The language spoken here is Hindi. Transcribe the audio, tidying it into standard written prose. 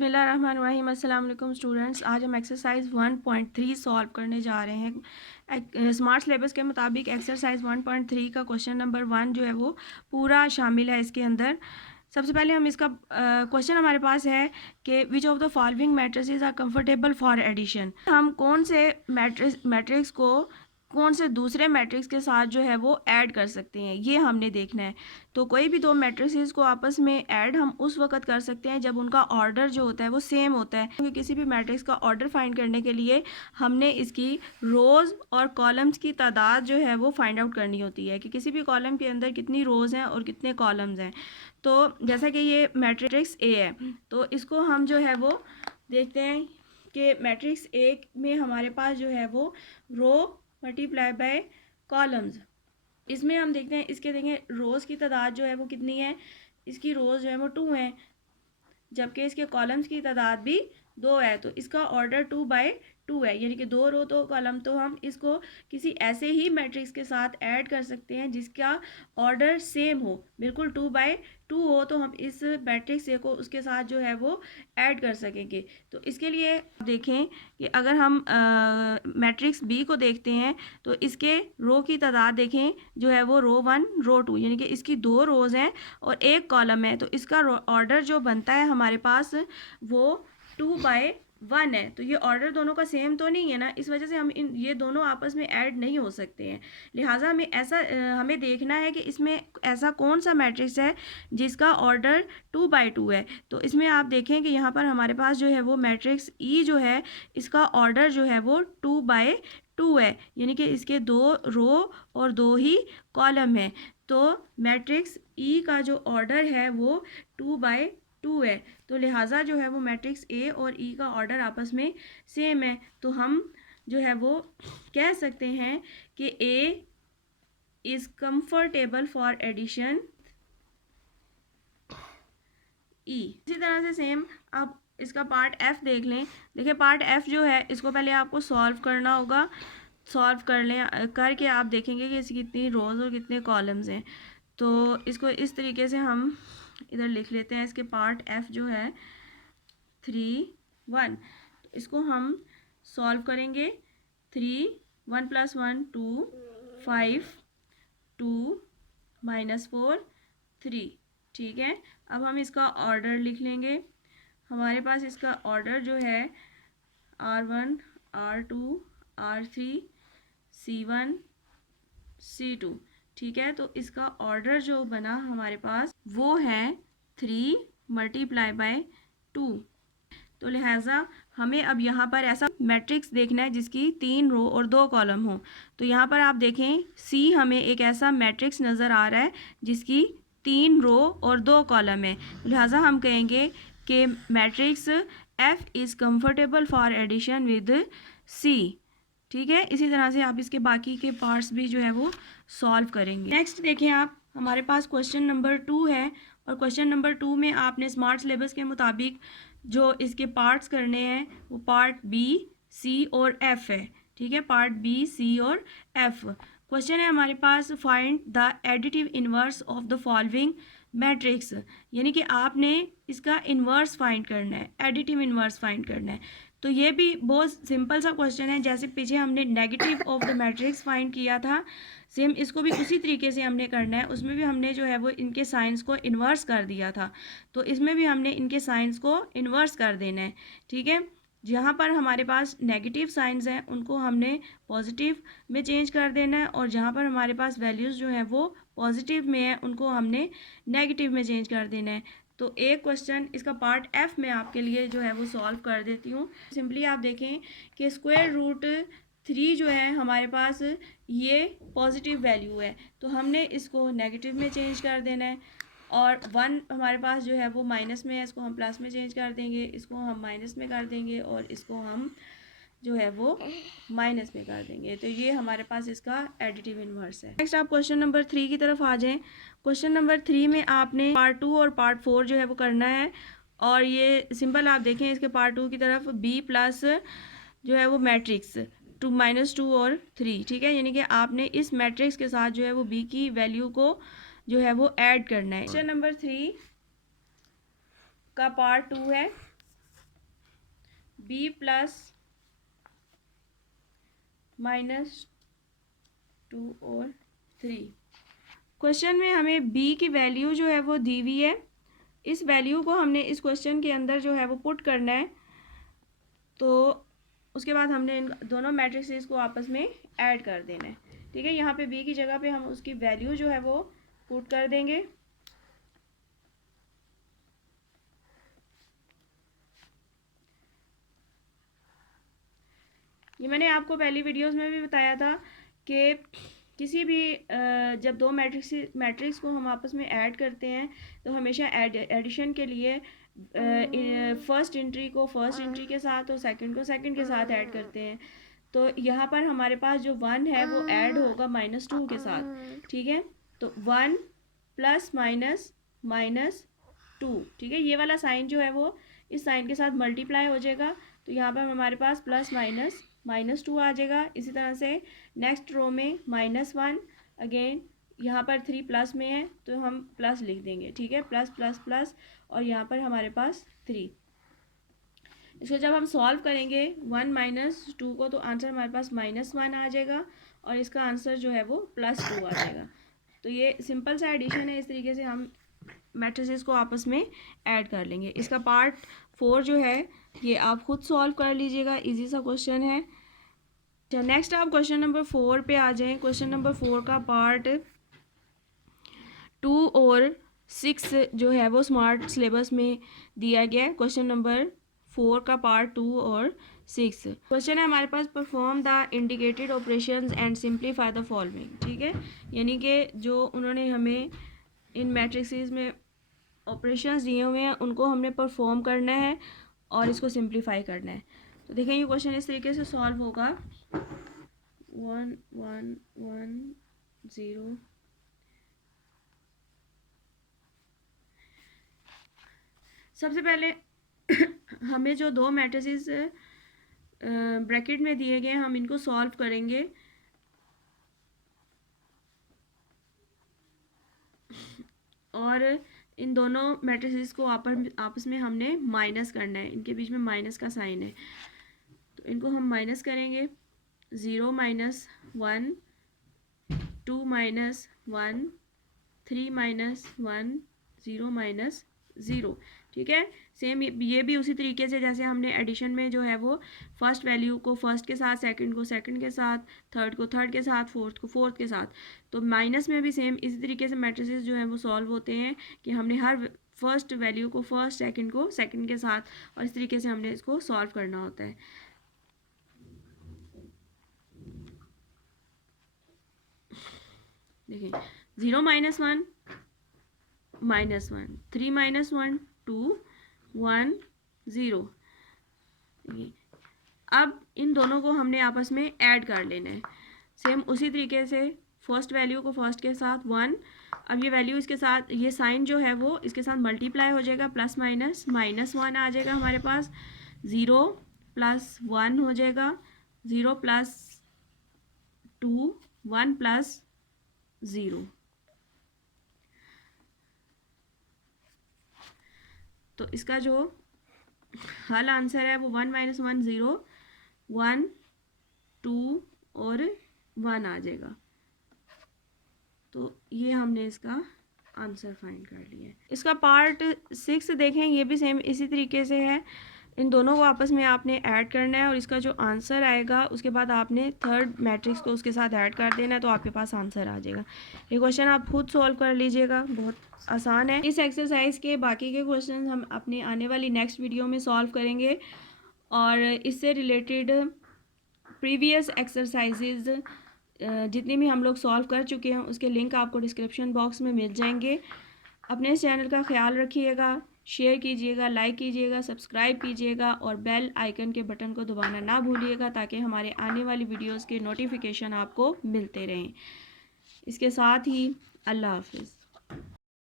बिस्मिल्लाहिर्रहमानिर्रहीम। अस्सलाम वालेकुम स्टूडेंट्स। आज हम एक्सरसाइज 1.3 सॉल्व करने जा रहे हैं। स्मार्ट सिलेबस के मुताबिक एक्सरसाइज 1.3 का क्वेश्चन नंबर 1 जो है वो पूरा शामिल है इसके अंदर। सबसे पहले हम इसका क्वेश्चन हमारे पास है कि which of the following matrices are comfortable for addition. हम कौन से मैट्रिक्स को कौन से दूसरे मैट्रिक्स के साथ जो है वो ऐड कर सकते हैं, ये हमने देखना है। तो कोई भी दो मैट्रिसेस को आपस में ऐड हम उस वक्त कर सकते हैं जब उनका ऑर्डर जो होता है वो सेम होता है। क्योंकि किसी भी मैट्रिक्स का ऑर्डर फाइंड करने के लिए हमने इसकी रोज़ और कॉलम्स की तादाद जो है वो फाइंड आउट करनी होती है कि किसी भी कॉलम के अंदर कितनी रोज़ हैं और कितने कॉलम्स हैं। तो जैसा कि ये मैट्रिक्स ए है, तो इसको हम जो है वो देखते हैं कि मैट्रिक्स ए में हमारे पास जो है वो रो मल्टीप्लाई बाय कॉलम्स। इसमें हम देखते हैं, इसके देखें रोज़ की तादाद जो है वो कितनी है, इसकी रोज़ जो है वो 2 है, जबकि इसके कॉलम्स की तादाद भी 2 है। तो इसका ऑर्डर 2/2 है, यानी कि 2 रो तो कॉलम। तो हम इसको किसी ऐसे ही मैट्रिक्स के साथ ऐड कर सकते हैं जिसका ऑर्डर सेम हो, बिल्कुल 2/2 हो, तो हम इस मैट्रिक्स ए को उसके साथ जो है वो ऐड कर सकेंगे। तो इसके लिए देखें कि अगर हम मैट्रिक्स बी को देखते हैं तो इसके रो की तादाद देखें जो है वो रो 1 रो 2, यानी कि इसकी 2 रोज़ हैं और 1 कॉलम है। तो इसका ऑर्डर जो बनता है हमारे पास वो 2/1 है। तो ये ऑर्डर दोनों का सेम तो नहीं है ना, इस वजह से हम ये दोनों आपस में ऐड नहीं हो सकते हैं। लिहाजा हमें देखना है कि इसमें ऐसा कौन सा मैट्रिक्स है जिसका ऑर्डर 2/2 है। तो इसमें आप देखें कि यहाँ पर हमारे पास जो है वो मैट्रिक्स ई जो है इसका ऑर्डर जो है वो 2/2 है, यानी कि इसके 2 रो और 2 ही कॉलम है। तो मैट्रिक्स ई का जो ऑर्डर है वो 2/2 है। तो लिहाजा जो है वो मैट्रिक्स ए और ई का ऑर्डर आपस में सेम है। तो हम जो है वो कह सकते हैं कि A is comfortable for addition E. इसी तरह से सेम अब इसका पार्ट एफ देख लें। देखिए पार्ट एफ जो है इसको पहले आपको सॉल्व करना होगा। सॉल्व कर लें, करके आप देखेंगे कि इसकी कितनी रोज़ और कितने कॉलम्स हैं। तो इसको इस तरीके से हम इधर लिख लेते हैं। इसके पार्ट एफ जो है 3 1, तो इसको हम सॉल्व करेंगे। 3 1 + 1 2 5 2 -4 3, ठीक है। अब हम इसका ऑर्डर लिख लेंगे। हमारे पास इसका ऑर्डर जो है R1 R2 R3 C1 C2, ठीक है। तो इसका ऑर्डर जो बना हमारे पास वो है 3 × 2। तो लिहाजा हमें अब यहाँ पर ऐसा मैट्रिक्स देखना है जिसकी 3 रो और 2 कॉलम हो। तो यहाँ पर आप देखें सी हमें एक ऐसा मैट्रिक्स नज़र आ रहा है जिसकी 3 रो और 2 कॉलम है। लिहाजा हम कहेंगे कि matrix F is comfortable for addition with C, ठीक है। इसी तरह से आप इसके बाकी के पार्ट्स भी जो है वो सॉल्व करेंगे। नेक्स्ट देखें आप, हमारे पास क्वेश्चन नंबर 2 है और क्वेश्चन नंबर 2 में आपने स्मार्ट सिलेबस के मुताबिक जो इसके पार्ट्स करने हैं वो पार्ट बी सी और एफ है, ठीक है। पार्ट बी सी और एफ। क्वेश्चन है हमारे पास find the additive inverse of the following matrix, यानी कि आपने इसका इन्वर्स फाइंड करना है, एडिटिव इन्वर्स फाइंड करना है। तो ये भी बहुत सिंपल सा क्वेश्चन है, जैसे पीछे हमने negative of the matrix find किया था, सेम इसको भी उसी तरीके से हमने करना है। उसमें भी हमने जो है वो इनके साइंस को इन्वर्स कर दिया था, तो इसमें भी हमने इनके साइंस को इन्वर्स कर देना है, ठीक है। जहाँ पर हमारे पास नेगेटिव साइंस हैं उनको हमने पॉजिटिव में चेंज कर देना है, और जहाँ पर हमारे पास वैल्यूज़ जो हैं वो पॉजिटिव में है उनको हमने नेगेटिव में चेंज कर देना है। तो एक क्वेश्चन इसका पार्ट एफ में आपके लिए जो है वो सॉल्व कर देती हूँ। सिंपली आप देखें कि √3 जो है हमारे पास ये पॉजिटिव वैल्यू है, तो हमने इसको नेगेटिव में चेंज कर देना है। और 1 हमारे पास जो है वो माइनस में है, इसको हम प्लस में चेंज कर देंगे, इसको हम माइनस में कर देंगे और इसको हम जो है वो माइनस में कर देंगे। तो ये हमारे पास इसका एडिटिव इन्वर्स है। नेक्स्ट आप क्वेश्चन नंबर 3 की तरफ आ जाएं। क्वेश्चन नंबर 3 में आपने पार्ट 2 और पार्ट 4 जो है वो करना है, और ये सिंपल आप देखें इसके पार्ट 2 की तरफ बी प्लस जो है वो मैट्रिक्स 2 -2 और 3, ठीक है। यानी कि आपने इस मैट्रिक्स के साथ जो है वो बी की वैल्यू को जो है वो ऐड करना है। क्वेश्चन नंबर 3 का पार्ट 2 है। बी प्लस -2 और 3। क्वेश्चन में हमें बी की वैल्यू जो है वो दी हुई है। इस वैल्यू को हमने इस क्वेश्चन के अंदर जो है वो पुट करना है। तो उसके बाद हमने इन दोनों मैट्रिसेस को आपस में ऐड कर देना है। ठीक है, यहाँ पे बी की जगह पे हम उसकी वैल्यू जो है वो पुट कर देंगे। ये मैंने आपको पहली वीडियोस में भी बताया था कि किसी भी जब दो मैट्रिक्स को हम आपस में ऐड करते हैं तो हमेशा एडिशन के लिए फर्स्ट एंट्री को फर्स्ट एंट्री के साथ और सेकंड को सेकंड के साथ ऐड करते हैं। तो यहाँ पर हमारे पास जो 1 है वो ऐड होगा -2 के साथ। ठीक है, तो 1 प्लस -2। ठीक है, ये वाला साइन जो है वो इस साइन के साथ मल्टीप्लाई हो जाएगा। तो यहाँ पर हमारे पास प्लस -2 आ जाएगा। इसी तरह से नेक्स्ट रो में -1 अगेन, यहाँ पर 3 प्लस में है तो हम प्लस लिख देंगे। ठीक है, प्लस प्लस प्लस और यहाँ पर हमारे पास 3। इसको जब हम सॉल्व करेंगे 1 - 2 को तो आंसर हमारे पास -1 आ जाएगा और इसका आंसर जो है वो +2 आ जाएगा। तो ये सिंपल सा एडिशन है। इस तरीके से हम मैट्रिसेस को आपस में ऐड कर लेंगे। इसका पार्ट 4 जो है ये आप खुद सॉल्व कर लीजिएगा, इजी सा क्वेश्चन है। अच्छा, नेक्स्ट आप क्वेश्चन नंबर 4 पे आ जाएं। क्वेश्चन नंबर 4 का पार्ट 2 और 6 जो है वो स्मार्ट सिलेबस में दिया गया है। क्वेश्चन नंबर 4 का पार्ट 2 और 6 क्वेश्चन है हमारे पास, perform the indicated operations and simplify the following. ठीक है, यानी कि जो उन्होंने हमें इन मैट्रिक्स में ऑपरेशंस दिए हुए हैं उनको हमने परफॉर्म करना है और इसको सिंप्लीफाई करना है। तो देखें ये क्वेश्चन इस तरीके से सॉल्व होगा। 1 1 1 0। सबसे पहले हमें जो दो मैट्रिसेस ब्रैकेट में दिए गए हम इनको सॉल्व करेंगे। और इन दोनों मैट्रिसेस को आपस में हमने माइनस करना है। इनके बीच में माइनस का साइन है तो इनको हम माइनस करेंगे। 0 - 1 2 - 1 3 - 1 0 - 0। ठीक है, सेम ये भी उसी तरीके से जैसे हमने एडिशन में जो है वो फर्स्ट वैल्यू को फर्स्ट के साथ, सेकंड को सेकंड के साथ, थर्ड को थर्ड के साथ, फोर्थ को फोर्थ के साथ। तो माइनस में भी सेम इसी तरीके से मैट्रिसेस जो है वो सॉल्व होते हैं कि हमने हर फर्स्ट वैल्यू को फर्स्ट, सेकंड को सेकंड के साथ और इस तरीके से हमने इसको सॉल्व करना होता है। देखिए 0 - 1 -1 3 - 1 2 1 0। अब इन दोनों को हमने आपस में ऐड कर लेना है। सेम उसी तरीके से फर्स्ट वैल्यू को फर्स्ट के साथ 1। अब ये वैल्यू इसके साथ, ये साइन जो है वो इसके साथ मल्टीप्लाई हो जाएगा। प्लस माइनस -1 आ जाएगा हमारे पास। 0 + 1 हो जाएगा। 0 + 2 1 + 0। तो इसका जो हल आंसर है वो 1 - 1 0 1 2 और 1 आ जाएगा। तो ये हमने इसका आंसर फाइंड कर लिया है। इसका पार्ट 6 देखें, ये भी सेम इसी तरीके से है। इन दोनों को आपस में आपने ऐड करना है और इसका जो आंसर आएगा उसके बाद आपने थर्ड मैट्रिक्स को उसके साथ ऐड कर देना है तो आपके पास आंसर आ जाएगा। ये क्वेश्चन आप खुद सॉल्व कर लीजिएगा, बहुत आसान है। इस एक्सरसाइज के बाकी के क्वेश्चन हम अपने आने वाली नेक्स्ट वीडियो में सॉल्व करेंगे और इससे रिलेटेड प्रीवियस एक्सरसाइजेज जितनी भी हम लोग सॉल्व कर चुके हैं उसके लिंक आपको डिस्क्रिप्शन बॉक्स में मिल जाएंगे। अपने इस चैनल का ख्याल रखिएगा, शेयर कीजिएगा, लाइक कीजिएगा, सब्सक्राइब कीजिएगा और बेल आइकन के बटन को दबाना ना भूलिएगा ताकि हमारे आने वाली वीडियोस के नोटिफिकेशन आपको मिलते रहें। इसके साथ ही अल्लाह हाफिज़।